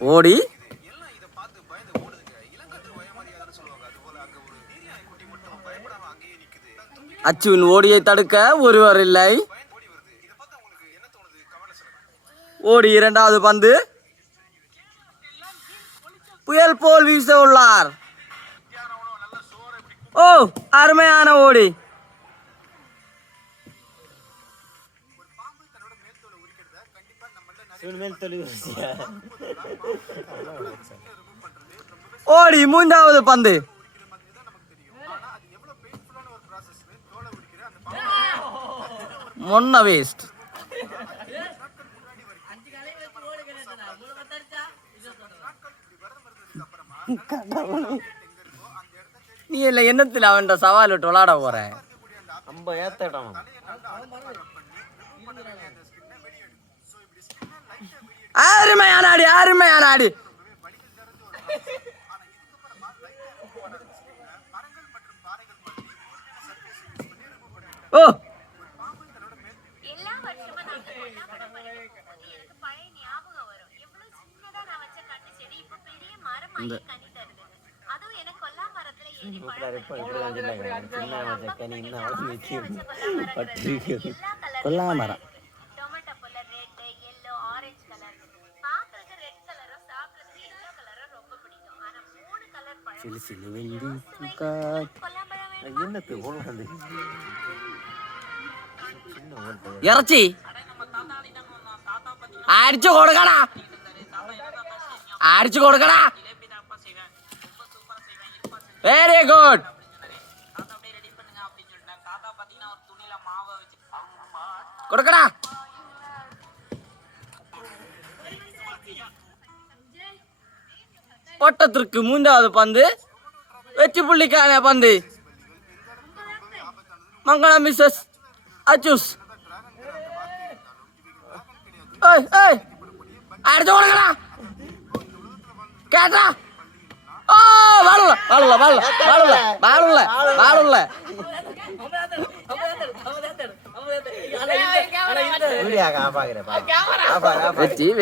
ஓடி அச்சுவின் ஓடியை தடுக்க ஒருவர் இல்லை. ஓடி இரண்டாவது பந்து புயல் போல் வீச உள்ளார். ஓ, அருமையான ஓடி. ஓடி மூன்றாவது பந்து மொன்ன வேஸ்ட். நீ இல்ல என்னத்துல அவன் சவால் விட்டு விளாட போற? அருமையான ஆடி, அருமையான ஆடி. ஓ, கொல்லாமரம் இறச்சி அடிச்சு கொடுக்கடா, அடிச்சு கொடுக்கடா. Very good. கொடுக்கடா. ஓட்டத்திற்கு மூன்றாவது பந்து வெற்றி புள்ளிக்கான பந்து. மங்களம் மிஸ்ஸஸ் அச்சூஸ். அடிச்சு கொடுக்கடா. கேட்டா. ஓ, வாழுல வாழுல வாழுல வாழுல வாழுல வாழுல. வெற்றி